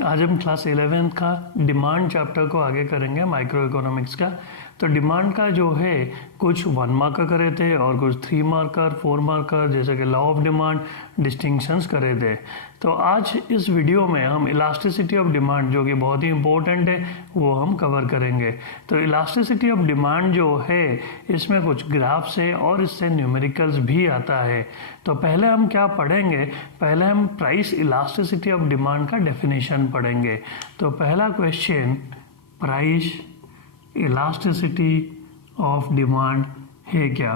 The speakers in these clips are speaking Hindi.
आज हम क्लास 11th का डिमांड चैप्टर को आगे करेंगे माइक्रो इकोनॉमिक्स का। तो डिमांड का जो है कुछ 1 मार्कर करे थे और कुछ 3 मार्कर 4 मार्कर जैसे कि लॉ ऑफ डिमांड डिस्टिंक्शंस करे थे। तो आज इस वीडियो में हम इलास्टिसिटी ऑफ डिमांड जो कि बहुत ही इंपॉर्टेंट है वो हम कवर करेंगे। तो इलास्टिसिटी ऑफ डिमांड जो है इसमें कुछ ग्राफ्स है और इससे न्यूमेरिकल्स भी आता है। तो पहले हम क्या पढ़ेंगे, पहले हम प्राइस इलास्टिसिटी ऑफ डिमांड का डेफिनेशन पढ़ेंगे। तो पहला question, price elasticity of demand है क्या?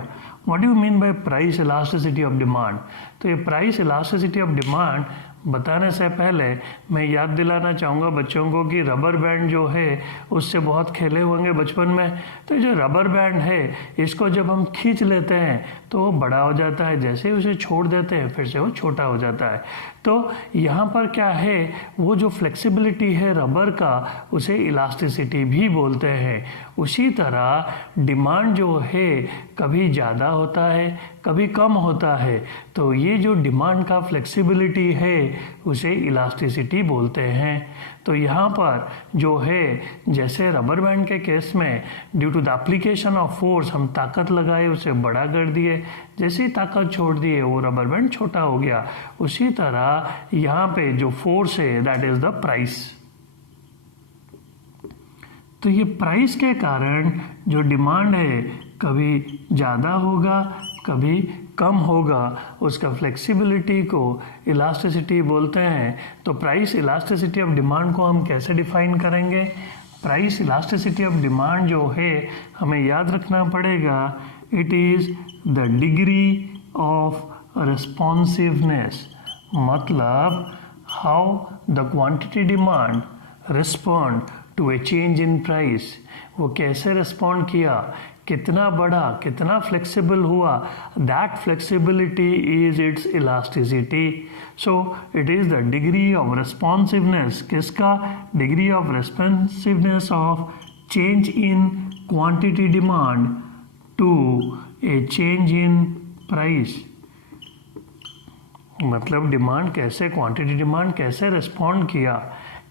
What do you mean by price elasticity of demand? तो ये प्राइस इलास्टिसिटी ऑफ डिमांड बताने से पहले मैं याद दिलाना चाहूँगा बच्चों को कि रबर बैंड जो है उससे बहुत खेले होंगे बचपन में। तो जो रबर बैंड है इसको जब हम खींच लेते हैं तो वो बड़ा हो जाता है, जैसे ही उसे छोड़ देते हैं फिर से वो छोटा हो जाता है। तो यहाँ पर क्या है, वो जो फ्लेक्सिबिलिटी है रबर का उसे इलास्टिसिटी भी बोलते हैं। उसी तरह डिमांड जो है कभी ज़्यादा होता है कभी कम होता है। तो ये जो डिमांड का फ्लेक्सिबिलिटी है उसे इलास्टिसिटी बोलते हैं। तो यहाँ पर जो है जैसे रबर बैंड के केस में due to the application of force हम ताकत लगाए उसे बड़ा कर दिए, जैसे ही ताकत छोड़ दिए वो रबर बैंड छोटा हो गया। उसी तरह यहाँ पे जो फोर्स है दैट इज द प्राइस। तो ये प्राइस के कारण जो डिमांड है कभी ज़्यादा होगा कभी कम होगा, उसका फ्लेक्सिबिलिटी को इलास्टिसिटी बोलते हैं। तो प्राइस इलास्टिसिटी ऑफ डिमांड को हम कैसे डिफाइन करेंगे? प्राइस इलास्टिसिटी ऑफ डिमांड जो है हमें याद रखना पड़ेगा, it is the degree of responsiveness, मतलब how the quantity demand respond to a change in price. वो कैसे रिस्पॉन्ड किया, कितना बढ़ा, कितना फ्लेक्सिबल हुआ, that flexibility is its elasticity. So it is the degree of responsiveness, किसका? Degree of responsiveness of change in quantity demand to a change in price. मतलब डिमांड कैसे, क्वांटिटी डिमांड कैसे रिस्पॉन्ड किया,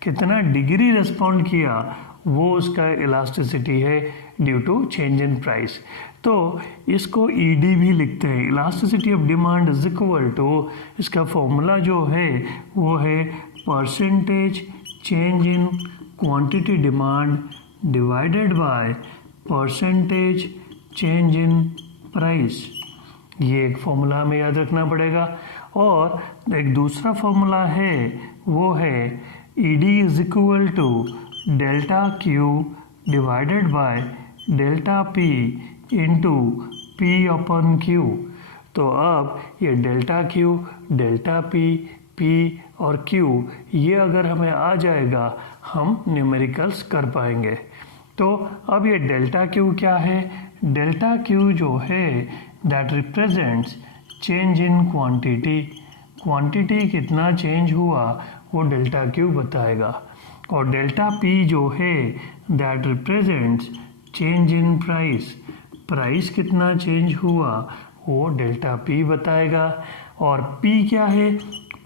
कितना डिग्री रिस्पॉन्ड किया, वो उसका इलास्टिसिटी है due to change in price. तो इसको ईडी भी लिखते हैं, elasticity of demand is equal to, इसका फॉर्मूला जो है वो है percentage change in quantity demand divided by percentage change in price. ये एक फॉर्मूला हमें याद रखना पड़ेगा। और एक दूसरा फॉर्मूला है वो है ED is equal to delta Q divided by delta P into P upon Q. तो अब ये delta Q, delta P, P और क्यू ये अगर हमें आ जाएगा हम न्यूमेरिकल्स कर पाएंगे। तो अब ये डेल्टा क्यू क्या है? डेल्टा क्यू जो है that represents change in quantity. Quantity कितना चेंज हुआ वो डेल्टा क्यू बताएगा। और डेल्टा पी जो है that represents change in price. Price कितना चेंज हुआ वो डेल्टा पी बताएगा। और पी क्या है?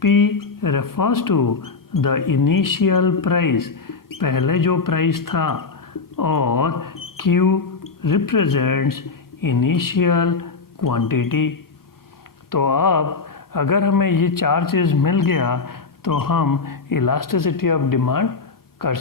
P refers to the initial price, पहले जो प्राइस था। और क्यू रिप्रेजेंट्स इनिशियल क्वांटिटी। तो अब अगर हमें ये चार चीज़ मिल गया तो हम इलास्टिसिटी ऑफ डिमांड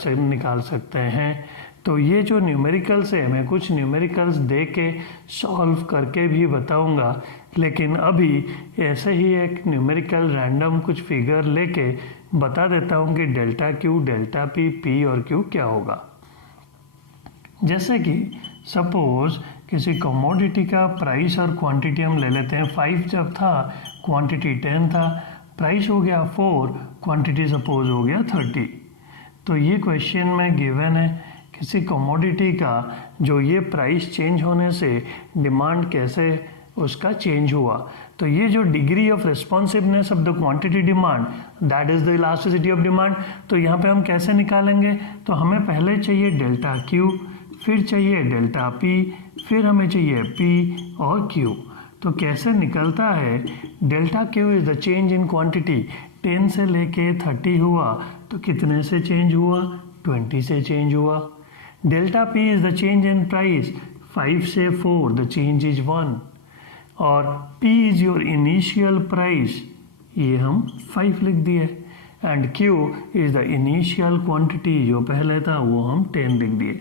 निकाल सकते हैं। तो ये जो न्यूमेरिकल्स है मैं कुछ न्यूमेरिकल्स दे के सॉल्व करके भी बताऊंगा, लेकिन अभी ऐसे ही एक न्यूमेरिकल रैंडम कुछ फिगर लेके बता देता हूँ कि delta Q, delta P, P और क्यू क्या होगा। जैसे कि सपोज किसी कमोडिटी का प्राइस और क्वांटिटी हम ले लेते हैं। 5 जब था क्वांटिटी 10 था, प्राइस हो गया 4, क्वांटिटी सपोज हो गया 30। तो ये क्वेश्चन में गिवन है किसी कमोडिटी का जो ये प्राइस चेंज होने से डिमांड कैसे उसका चेंज हुआ। तो ये जो degree of responsiveness of the quantity demand that is the elasticity of demand. तो यहाँ पे हम कैसे निकालेंगे? तो हमें पहले चाहिए डेल्टा क्यू, फिर चाहिए डेल्टा पी, फिर हमें चाहिए पी और क्यू। तो कैसे निकलता है? Delta Q is the change in quantity. 10 से लेके 30 हुआ तो कितने से चेंज हुआ? 20 से चेंज हुआ। Delta P is the change in price, 5 से 4 द चेंज इज 1, और P is your initial price, ये हम 5 लिख दिए, and Q is the initial quantity, जो पहले था वो हम 10 लिख दिए।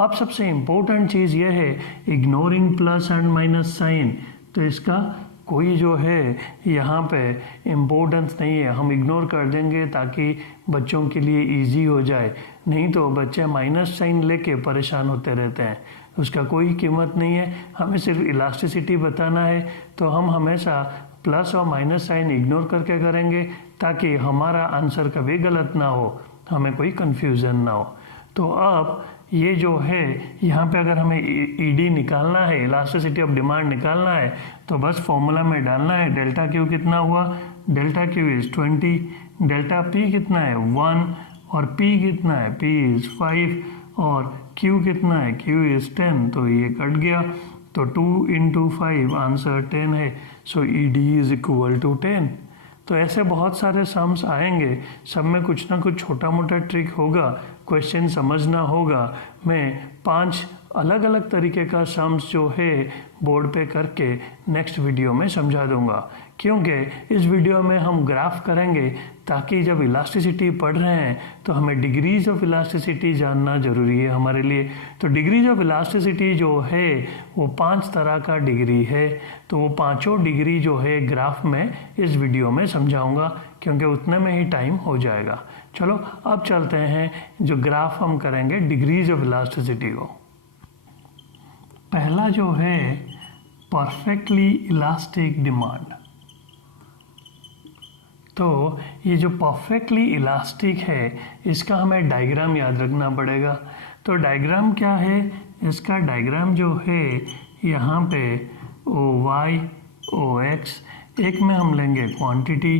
अब सबसे इम्पोर्टेंट चीज़ ये है ignoring plus and minus sign, तो इसका कोई जो है यहाँ पे इम्पोर्टेंस नहीं है, हम इग्नोर कर देंगे ताकि बच्चों के लिए इजी हो जाए, नहीं तो बच्चे माइनस साइन लेके परेशान होते रहते हैं, उसका कोई कीमत नहीं है। हमें सिर्फ इलास्टिसिटी बताना है तो हम हमेशा प्लस और माइनस साइन इग्नोर करके करेंगे ताकि हमारा आंसर कभी गलत ना हो, हमें कोई कन्फ्यूज़न ना हो। तो अब ये जो है यहाँ पे अगर हमें ईडी निकालना है, इलास्टिसिटी ऑफ डिमांड निकालना है, तो बस फॉर्मूला में डालना है। डेल्टा क्यू कितना हुआ? Delta Q is 20, delta P कितना है? 1, और पी कितना है? पी इज़ 5, और क्यू कितना है? क्यू इज़ 10, तो ये कट गया, तो 2 × 5 आंसर 10 है, so E D is equal to 10। तो ऐसे बहुत सारे सम्स आएंगे, सब में कुछ ना कुछ छोटा मोटा ट्रिक होगा, क्वेश्चन समझना होगा। मैं 5 अलग अलग तरीके का सम्स जो है बोर्ड पे करके नेक्स्ट वीडियो में समझा दूंगा, क्योंकि इस वीडियो में हम ग्राफ करेंगे ताकि जब इलास्टिसिटी पढ़ रहे हैं तो हमें डिग्रीज ऑफ इलास्टिसिटी जानना ज़रूरी है हमारे लिए। तो डिग्रीज ऑफ इलास्टिसिटी जो है वो 5 तरह का डिग्री है, तो वो पांचों डिग्री जो है ग्राफ में इस वीडियो में समझाऊंगा, क्योंकि उतने में ही टाइम हो जाएगा। चलो अब चलते हैं, जो ग्राफ हम करेंगे डिग्रीज ऑफ इलास्टिसिटी को। पहला जो है परफेक्टली इलास्टिक डिमांड। तो ये जो परफेक्टली इलास्टिक है इसका हमें डायग्राम याद रखना पड़ेगा। तो डायग्राम क्या है? इसका डायग्राम जो है यहाँ पे OY OX, एक में हम लेंगे क्वांटिटी,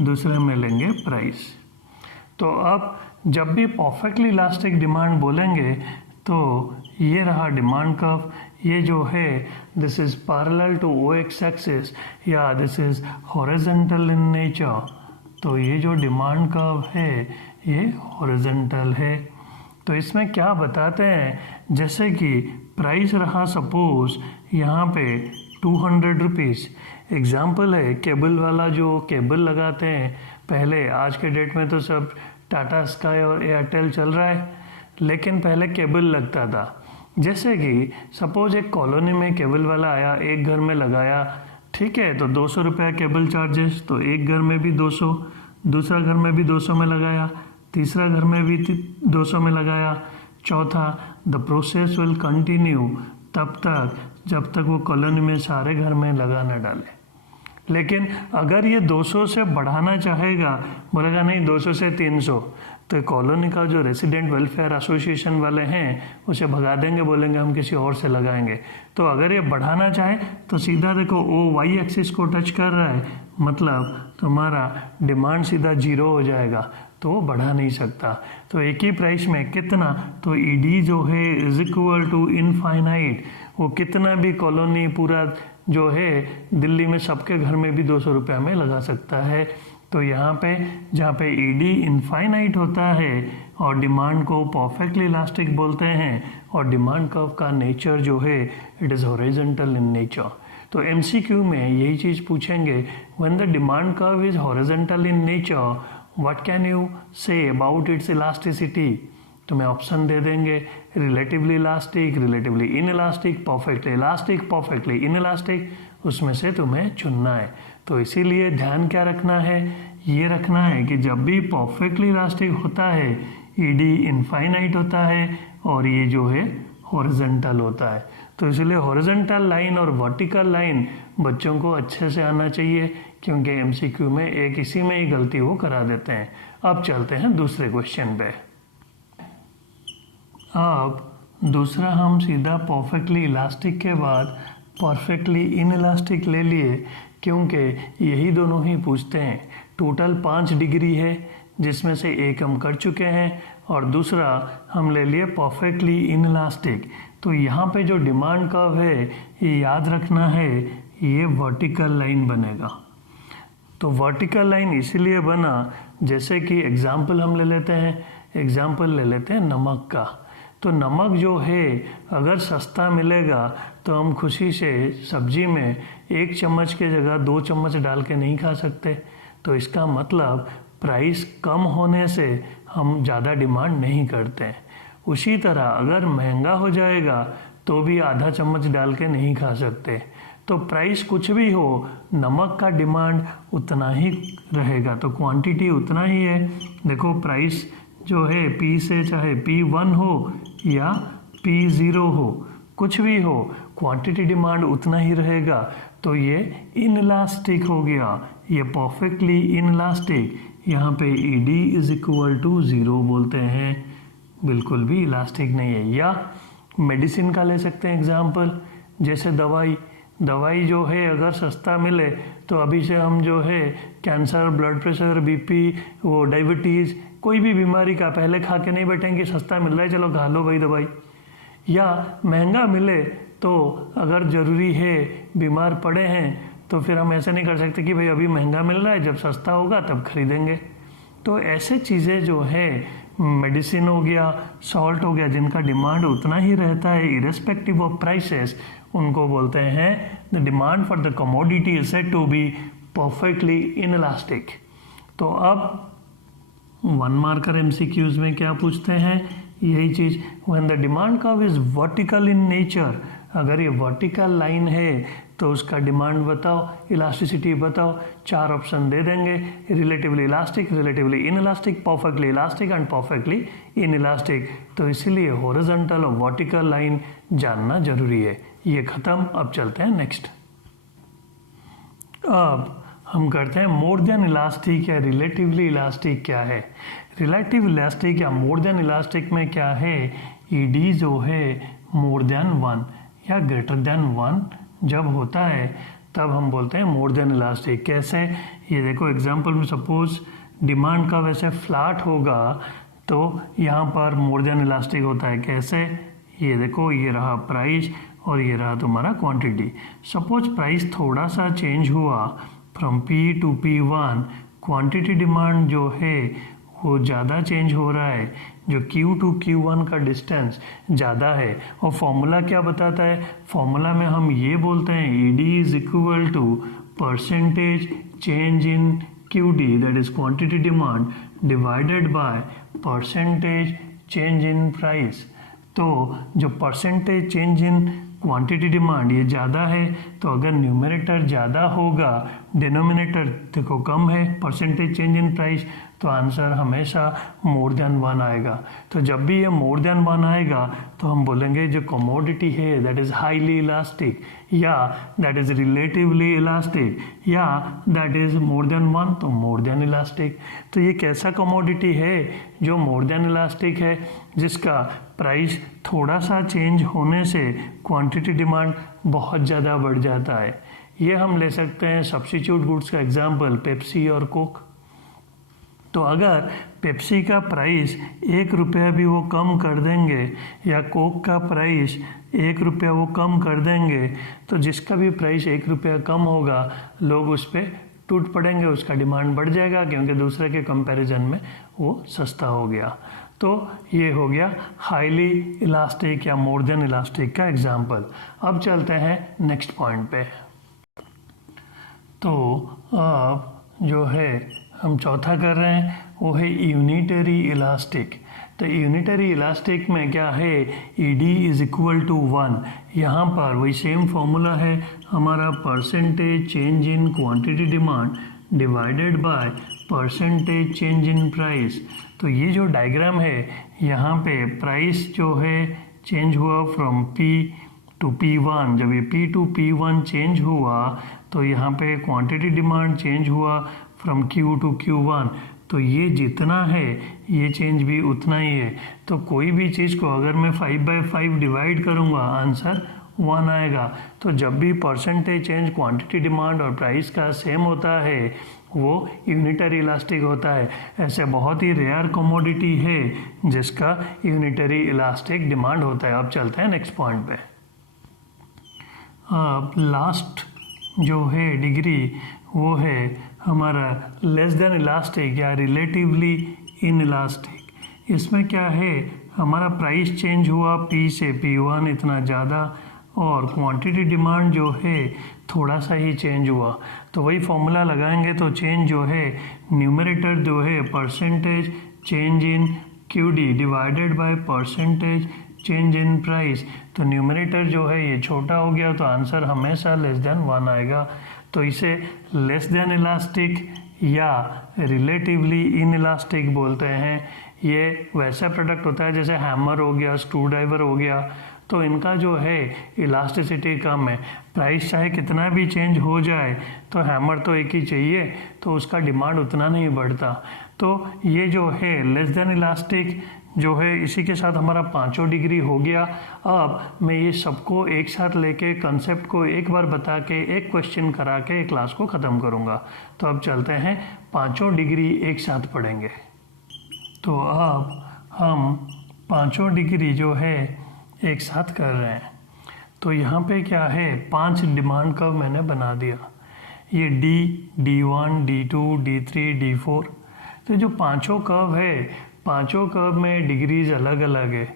दूसरे में लेंगे प्राइस। तो अब जब भी परफेक्टली इलास्टिक डिमांड बोलेंगे तो ये रहा डिमांड कर्व, ये जो है this is parallel to OX axis या this is horizontal in nature. तो ये जो डिमांड कर्व है ये हॉरिजॉन्टल है। तो इसमें क्या बताते हैं, जैसे कि प्राइस रहा सपोज यहाँ पे 200 रुपीज़, एग्जाम्पल है केबल वाला, जो केबल लगाते हैं पहले, आज के डेट में तो सब टाटा स्काई और एयरटेल चल रहा है, लेकिन पहले केबल लगता था। जैसे कि सपोज एक कॉलोनी में केबल वाला आया, एक घर में लगाया, ठीक है, तो 200 रुपया केबल चार्जेस, तो एक घर में भी 200, दूसरा घर में भी 200 में लगाया, तीसरा घर में भी 200 में लगाया, चौथा द प्रोसेस विल कंटिन्यू तब तक जब तक वो कॉलोनी में सारे घर में लगा न डाले। लेकिन अगर ये 200 से बढ़ाना चाहेगा, बोलेगा नहीं 200 से 300, तो कॉलोनी का जो रेसिडेंट वेलफेयर एसोसिएशन वाले हैं उसे भगा देंगे, बोलेंगे हम किसी और से लगाएंगे। तो अगर ये बढ़ाना चाहे तो सीधा देखो OY एक्सिस को टच कर रहा है, मतलब तुम्हारा डिमांड सीधा 0 हो जाएगा, तो वो बढ़ा नहीं सकता। तो एक ही प्राइस में कितना, तो ED जो है इज इक्वल टू इनफाइनाइट, वो कितना भी कॉलोनी पूरा जो है दिल्ली में सबके घर में भी 200 रुपया में लगा सकता है। तो यहाँ पे जहाँ पे ED इनफाइनाइट होता है और डिमांड को परफेक्टली इलास्टिक बोलते हैं, और डिमांड कर्व का नेचर जो है it is horizontal in nature. तो MCQ में यही चीज़ पूछेंगे, when the demand curve is horizontal in nature what can you say about it's elasticity. तुम्हें ऑप्शन दे देंगे, relatively elastic, relatively inelastic, perfectly elastic, perfectly inelastic, उसमें से तुम्हें चुनना है। तो इसीलिए ध्यान क्या रखना है, ये रखना है कि जब भी परफेक्टली इलास्टिक होता है ED इनफाइनाइट होता है और ये जो है हॉरिजॉन्टल होता है। तो इसलिए हॉरिजॉन्टल लाइन और वर्टिकल लाइन बच्चों को अच्छे से आना चाहिए, क्योंकि MCQ में एक इसी में ही गलती वो करा देते हैं। अब चलते हैं दूसरे क्वेश्चन पे। अब दूसरा हम सीधा परफेक्टली इलास्टिक के बाद परफेक्टली इनइलास्टिक ले लिए, क्योंकि यही दोनों ही पूछते हैं। टोटल 5 डिग्री है, जिसमें से एक हम कर चुके हैं और दूसरा हम ले लिए परफेक्टली इनइलास्टिक। तो यहाँ पे जो डिमांड कर्व है ये याद रखना है, ये वर्टिकल लाइन बनेगा। तो वर्टिकल लाइन इसीलिए बना, जैसे कि एग्जाम्पल हम ले लेते हैं नमक का। तो नमक जो है अगर सस्ता मिलेगा तो हम खुशी से सब्जी में 1 चम्मच के जगह 2 चम्मच डाल के नहीं खा सकते। तो इसका मतलब प्राइस कम होने से हम ज़्यादा डिमांड नहीं करते हैं। उसी तरह अगर महंगा हो जाएगा तो भी आधा चम्मच डाल के नहीं खा सकते। तो प्राइस कुछ भी हो, नमक का डिमांड उतना ही रहेगा, तो क्वांटिटी उतना ही है। देखो प्राइस जो है P से चाहे P1 हो या P0 हो, कुछ भी हो, क्वांटिटी डिमांड उतना ही रहेगा। तो ये इनइलास्टिक हो गया, ये परफेक्टली इनइलास्टिक। यहाँ पे ED इज इक्वल टू 0 बोलते हैं, बिल्कुल भी इलास्टिक नहीं है। या मेडिसिन का ले सकते हैं एग्जाम्पल, जैसे दवाई जो है अगर सस्ता मिले तो अभी से हम जो है कैंसर, ब्लड प्रेशर, BP, वो डायबिटीज़, कोई भी बीमारी का पहले खा के नहीं बैठेंगे, सस्ता मिल रहा है चलो खा लो भाई दवाई। या महंगा मिले तो अगर ज़रूरी है, बीमार पड़े हैं, तो फिर हम ऐसे नहीं कर सकते कि भाई अभी महंगा मिल रहा है, जब सस्ता होगा तब खरीदेंगे। तो ऐसे चीज़ें जो है, मेडिसिन हो गया, सॉल्ट हो गया, जिनका डिमांड उतना ही रहता है इरेस्पेक्टिव ऑफ प्राइसेस, उनको बोलते हैं the demand for the commodity is said to be perfectly inelastic. तो अब 1 मार्कर MCQs में क्या पूछते हैं, यही चीज़, when the demand curve is vertical in nature, अगर ये वर्टिकल लाइन है तो उसका डिमांड बताओ, इलास्टिसिटी बताओ। 4 ऑप्शन दे देंगे, relatively elastic, relatively inelastic, perfectly elastic and perfectly inelastic. तो इसीलिए हॉरिजॉन्टल और वर्टिकल लाइन जानना जरूरी है। ये खत्म, अब चलते हैं नेक्स्ट। अब हम करते हैं मोर देन इलास्टिक या रिलेटिवली इलास्टिक क्या है। रिलेटिव इलास्टिक या मोर देन इलास्टिक में क्या है, ED जो है मोर देन 1 या ग्रेटर देन 1 जब होता है तब हम बोलते हैं मोर देन इलास्टिक। कैसे, ये देखो एग्जांपल में सपोज डिमांड का वैसे फ्लैट होगा तो यहाँ पर मोर देन इलास्टिक होता है। कैसे, ये देखो, ये रहा प्राइस और ये रहा तुम्हारा क्वांटिटी। सपोज प्राइस थोड़ा सा चेंज हुआ from P to P1, quantity demand जो है वो ज़्यादा चेंज हो रहा है, जो Q टू Q1 का डिस्टेंस ज़्यादा है। और फॉर्मूला क्या बताता है, फॉर्मूला में हम ये बोलते हैं ED is equal to percentage change in QD, that is quantity demand, divided by percentage change in price. तो जो percentage change in quantity demand ये ज़्यादा है, तो अगर न्यूमरेटर ज़्यादा होगा, डिनोमिनेटर देखो कम है, परसेंटेज चेंज इन प्राइस, तो आंसर हमेशा मोर देन 1 आएगा। तो जब भी ये मोर देन 1 आएगा तो हम बोलेंगे जो कमोडिटी है दैट इज़ हाईली इलास्टिक, या दैट इज़ रिलेटिवली इलास्टिक, या दैट इज़ मोर देन 1, तो मोर देन इलास्टिक। तो ये कैसा कमोडिटी है जो मोर देन इलास्टिक है, जिसका प्राइस थोड़ा सा चेंज होने से क्वांटिटी डिमांड बहुत ज़्यादा बढ़ जाता है। ये हम ले सकते हैं सब्स्टिट्यूट गुड्स का एग्जाम्पल, पेप्सी और कोक। तो अगर पेप्सी का प्राइस 1 रुपया भी वो कम कर देंगे या कोक का प्राइस 1 रुपया वो कम कर देंगे, तो जिसका भी प्राइस 1 रुपया कम होगा लोग उस पर टूट पड़ेंगे, उसका डिमांड बढ़ जाएगा क्योंकि दूसरे के कंपैरिजन में वो सस्ता हो गया। तो ये हो गया हाईली इलास्टिक या मोर देन इलास्टिक का एग्जाम्पल। अब चलते हैं नेक्स्ट पॉइंट पे। तो अब जो है हम चौथा कर रहे हैं वो है यूनिटरी इलास्टिक। तो यूनिटरी इलास्टिक में क्या है, ED इज इक्वल टू 1। यहाँ पर वही सेम फॉर्मूला है हमारा, percentage change in quantity demand divided by percentage change in price. तो ये जो डायग्राम है यहाँ पे प्राइस जो है चेंज हुआ फ्रॉम P टू P1, जब ये P टू P1 चेंज हुआ तो यहाँ पे क्वांटिटी डिमांड चेंज हुआ फ्रॉम Q टू Q1। तो ये जितना है ये चेंज भी उतना ही है। तो कोई भी चीज़ को अगर मैं 5/5 डिवाइड करूँगा आंसर 1 आएगा। तो जब भी परसेंटेज चेंज क्वांटिटी डिमांड और प्राइस का सेम होता है वो यूनिटरी इलास्टिक होता है। ऐसे बहुत ही रेयर कमोडिटी है जिसका यूनिटरी इलास्टिक डिमांड होता है। अब चलते हैं नेक्स्ट पॉइंट पे। अब लास्ट जो है डिग्री वो है हमारा लेस देन इलास्टिक या रिलेटिवली इन इलास्टिक, इसमें क्या है, हमारा प्राइस चेंज हुआ P से P1 इतना ज़्यादा, और क्वांटिटी डिमांड जो है थोड़ा सा ही चेंज हुआ। तो वही फॉर्मूला लगाएंगे तो चेंज जो है न्यूमरेटर जो है percentage change in QD divided by percentage change in price. तो न्यूमरेटर जो है ये छोटा हो गया तो आंसर हमेशा लेस देन 1 आएगा। तो इसे लेस देन इलास्टिक या रिलेटिवली इन इलास्टिक बोलते हैं। ये वैसा प्रोडक्ट होता है जैसे हैमर हो गया, स्क्रू ड्राइवर हो गया, तो इनका जो है इलास्टिसिटी कम है। प्राइस चाहे कितना भी चेंज हो जाए तो हैमर तो एक ही चाहिए, तो उसका डिमांड उतना नहीं बढ़ता। तो ये जो है लेस देन इलास्टिक जो है, इसी के साथ हमारा 5 डिग्री हो गया। अब मैं ये सबको एक साथ लेके कंसेप्ट को एक बार बता के एक क्वेश्चन करा के क्लास को ख़त्म करूँगा। तो अब चलते हैं 5 डिग्री एक साथ पढ़ेंगे। तो अब हम 5 डिग्री जो है एक साथ कर रहे हैं। तो यहाँ पे क्या है, 5 डिमांड कर्व मैंने बना दिया। ये D1, D2, D3, D4। तो जो 5 कर्व है, 5 कर्व में डिग्रीज अलग अलग है।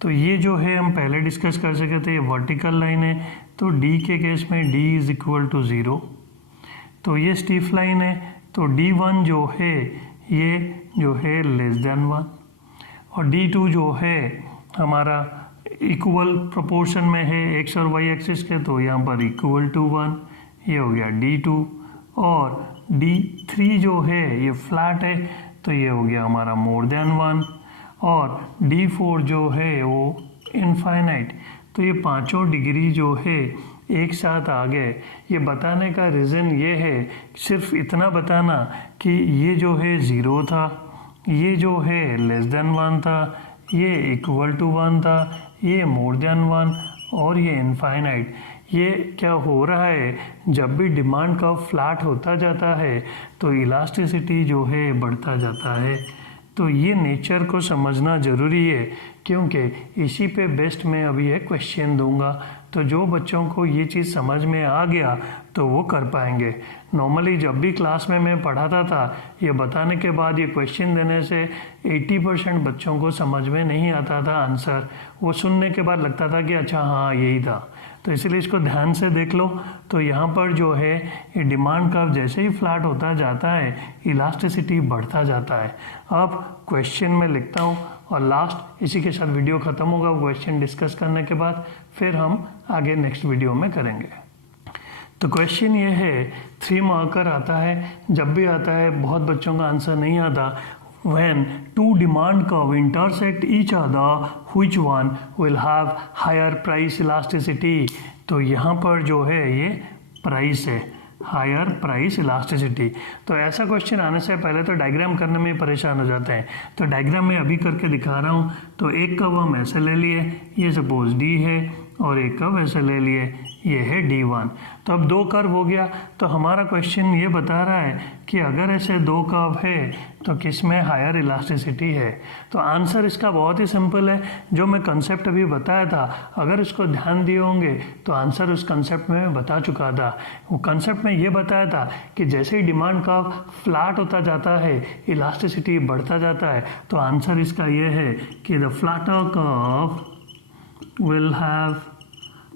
तो ये जो है हम पहले डिस्कस कर सके थे, ये वर्टिकल लाइन है। तो D के केस में D इज इक्वल टू 0। तो ये स्टीफ लाइन है, तो D1 जो है ये जो है लेस देन 1, और D2 जो है हमारा इक्वल प्रोपोर्शन में है एक्स और वाई एक्सिस के, तो यहाँ पर इक्वल टू 1, ये हो गया D2। और D3 जो है ये फ्लैट है, तो ये हो गया हमारा मोर देन 1। और D4 जो है वो इनफाइनाइट। तो ये 5 डिग्री जो है एक साथ आ गए। ये बताने का रीज़न ये है, सिर्फ इतना बताना कि ये जो है 0 था, ये जो है लेस देन 1 था, ये इक्वल टू 1 था, ये मोर देन 1, और ये इनफाइनाइट। ये क्या हो रहा है, जब भी डिमांड कर्व फ्लैट होता जाता है तो इलास्टिसिटी जो है बढ़ता जाता है। तो ये नेचर को समझना ज़रूरी है, क्योंकि इसी पे बेस्ट मैं अभी एक क्वेश्चन दूंगा। तो जो बच्चों को ये चीज़ समझ में आ गया तो वो कर पाएंगे। नॉर्मली जब भी क्लास में मैं पढ़ाता था, ये बताने के बाद ये क्वेश्चन देने से 80% बच्चों को समझ में नहीं आता था आंसर। वो सुनने के बाद लगता था कि अच्छा हाँ यही था। तो इसलिए इसको ध्यान से देख लो। तो यहाँ पर जो है ये डिमांड कर्व जैसे ही फ्लैट होता जाता है, इलास्टिसिटी बढ़ता जाता है। अब क्वेश्चन में लिखता हूँ और लास्ट इसी के साथ वीडियो ख़त्म होगा। क्वेश्चन डिस्कस करने के बाद फिर हम आगे नेक्स्ट वीडियो में करेंगे। तो क्वेश्चन ये है, 3 मार्कर आता है, जब भी आता है बहुत बच्चों का आंसर नहीं आता। When 2 demand curve intersect each other, which one will have higher price elasticity? तो यहाँ पर जो है ये प्राइस है, हायर प्राइस इलास्टिसिटी। तो ऐसा क्वेश्चन आने से पहले तो डायग्राम करने में परेशान हो जाते हैं। तो डायग्राम में अभी करके दिखा रहा हूँ। तो एक कर्व हम ऐसे ले लिए, ये सपोज D है, और एक कर्व ऐसे ले लिए, ये है D1। तो अब 2 कर्व हो गया। तो हमारा क्वेश्चन ये बता रहा है कि अगर ऐसे 2 कर्व है तो किस में हायर इलास्टिसिटी है। तो आंसर इसका बहुत ही सिंपल है। जो मैं कंसेप्ट अभी बताया था, अगर इसको ध्यान दिए होंगे तो आंसर उस कंसेप्ट में मैं बता चुका था। वो कंसेप्ट में ये बताया था कि जैसे ही डिमांड कर्व फ्लैट होता जाता है, इलास्टिसिटी बढ़ता जाता है। तो आंसर इसका ये है कि the flatter curve will have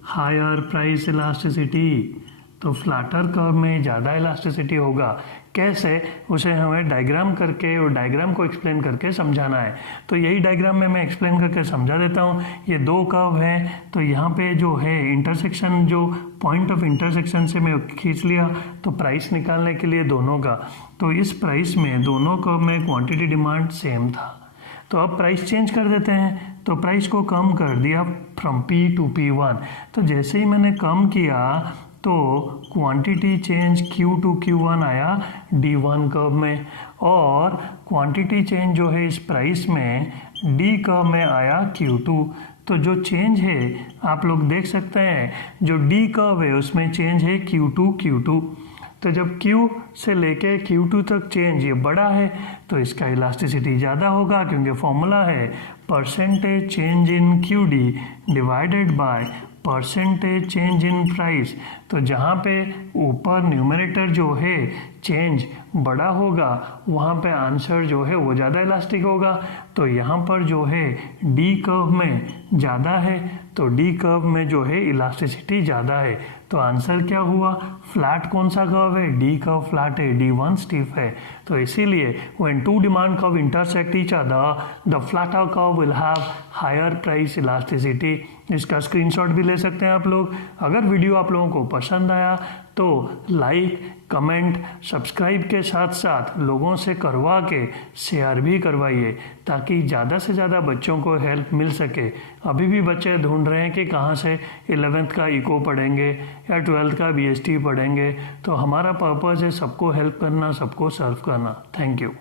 higher price elasticity. तो फ्लैटर कर्व में ज़्यादा इलास्टिसिटी होगा। कैसे, उसे हमें डायग्राम करके और डायग्राम को एक्सप्लेन करके समझाना है। तो यही डायग्राम में मैं एक्सप्लेन करके समझा देता हूँ। ये 2 कर्व हैं, तो यहाँ पे जो है इंटरसेक्शन, जो पॉइंट ऑफ इंटरसेक्शन से मैं खींच लिया। तो प्राइस निकालने के लिए दोनों का, तो इस प्राइस में दोनों कर्व में क्वांटिटी डिमांड सेम था। तो अब प्राइस चेंज कर देते हैं। तो प्राइस को कम कर दिया फ्रॉम P टू P1। तो जैसे ही मैंने कम किया तो quantity change Q to Q1 आया D1 कर्व में, और क्वांटिटी चेंज जो है इस प्राइस में D कर्व में आया Q2। तो जो चेंज है आप लोग देख सकते हैं, जो D कर्व है उसमें चेंज है Q2। तो जब Q से लेके Q2 तक चेंज ये बड़ा है तो इसका इलास्टिसिटी ज़्यादा होगा, क्योंकि फॉर्मूला है percentage change in QD divided by percentage change in price, तो जहाँ पे ऊपर न्यूमरेटर जो है चेंज बड़ा होगा वहाँ पे आंसर जो है वो ज़्यादा इलास्टिक होगा। तो यहाँ पर जो है डी कर्व में ज़्यादा है, तो डी कर्व में जो है इलास्टिसिटी ज़्यादा है। तो आंसर क्या हुआ, फ्लैट कौन सा कर्व है, डी कर्व फ्लैट है, D1 स्टिफ है। तो इसीलिए when two demand curve intersect each other, the flatter curve will have higher price elasticity। इसका स्क्रीनशॉट भी ले सकते हैं आप लोग। अगर वीडियो आप लोगों को पसंद आया तो लाइक, कमेंट, सब्सक्राइब के साथ साथ लोगों से करवा के शेयर भी करवाइए ताकि ज़्यादा से ज़्यादा बच्चों को हेल्प मिल सके। अभी भी बच्चे ढूंढ रहे हैं कि कहाँ से 11th का इको पढ़ेंगे या 12th का BST पढ़ेंगे। तो हमारा पर्पज़ है सबको हेल्प करना, सबको सर्व करना। Thank you.